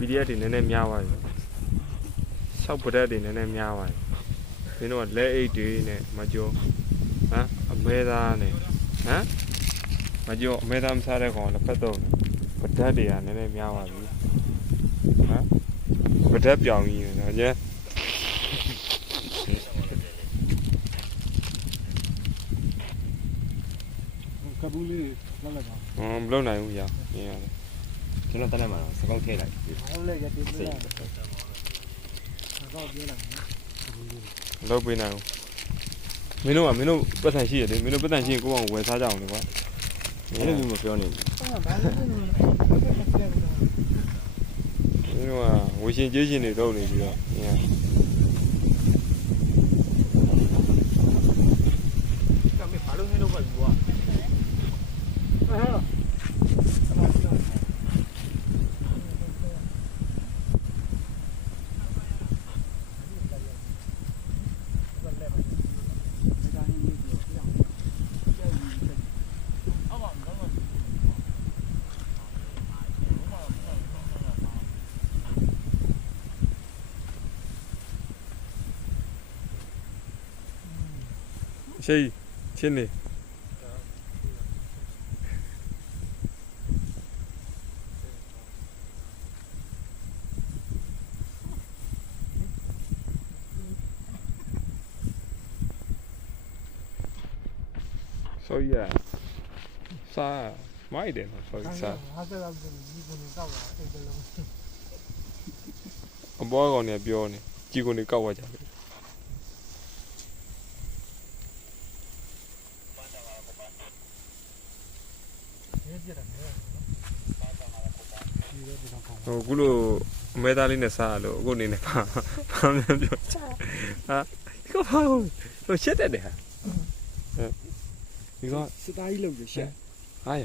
PDF တွေနည်းနည်းများသွားပြီဆောက်ပရက်တွေနည်းနည်းများသွားပြီမင်းတို့ကလက်အိတ်တွေနဲ့မကျော်ဟမ်အမဲသားနဲ့ဟမ်မကျော်အမဲသားမစားတဲ့ကောင်လည်းဖက်တော့ပဒတ်တွေကနည်းနည်းများသွားပြီဟမ်ပဒတ်ပြောင်းကြီးနော်ကျဲကပူးလေးလောက်လိုက်ပါမလုပ်နိုင်ဘူးရမြင်ရတယ်ကျွန်တော်တက်လိုက်မှာစကောက်ထဲလိုက် ဟုတ်လေရတိပြလာတော့ပြေးလာနော်လုပ်ပေးနိုင်ဘူးမင်းတို့ပတ်စံရှိရတယ်မင်းတို့ပတ်စံရှိရင်ကိုယ့်အောင်ဝယ်စားကြအောင်လေကွာမင်းလည်းမပြောနေဘူးဟုတ်ပါဘူးမင်းတို့ကဝရှင်ကျေးရှင်တွေလုပ်နေပြီးတော့မြင်ကမေဘာလို့ဟင်းလုပ်ပါဘူးကွာရှိချင်းနေဆိုရစားမိုက်တယ်နော်ဆိုရစားဟာတဲ့လောက်ဒီကိုနေတော့တာအဲ့ဒါလုံးအဘောကောင်နေပြောနေကြီးကိုနေကောက်သွားကြတယ်ဟိုခုလိုအမဲသားလေးနဲ့စားလို့အခုနေနဲ့ဘာမှမပြောဟာဒီကဘာလို့ရှက်တဲ့ဟာဒီကစတားကြီးလုံးရှက်အားရ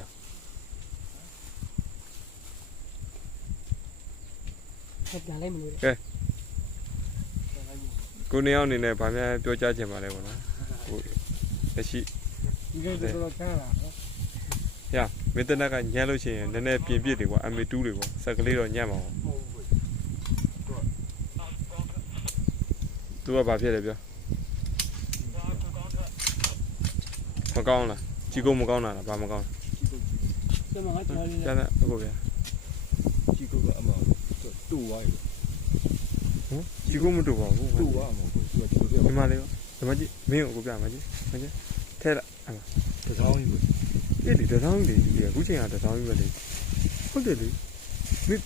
ပြန်လိုက်မလို့ကဲကိုနေအောင်နေနဲ့ဗာများပြောကြားချင်ပါလဲပေါ့နော်ဟိုလက်ရှိဒီကတော့ကန်းလာနော်ရမင်းတနက်ကညှက်လို့ရှိရင်နည်းနည်းပြင်ပြစ်တွေကွာ MA2 တွေပေါ့စက်ကလေးတော့ညှက်မှာပေါ့သူကဘာဖြစ်လဲပြောမကောင်းလားကြီးကုန်းမကောင်းတာလားဘာမကောင်းကျမကကြားနေကျန်တဲ့အခုဗျာကြီးကုတ်ကအမတူသွားပြီကြီးကုန်းမတူပါဘူးတူသွားမှာကိုသူကဒီလိုပြောဒီမှာလေဒီမှာကြည့်မင်းကိုပြမှာကြည့်မကြည့်ထဲလာအမ တစောင်းကြီးပဲ အေးဒီတစောင်းကြီးလေအခုချိန်ကတစောင်းကြီးပဲလေဟုတ်တယ်လေမင်း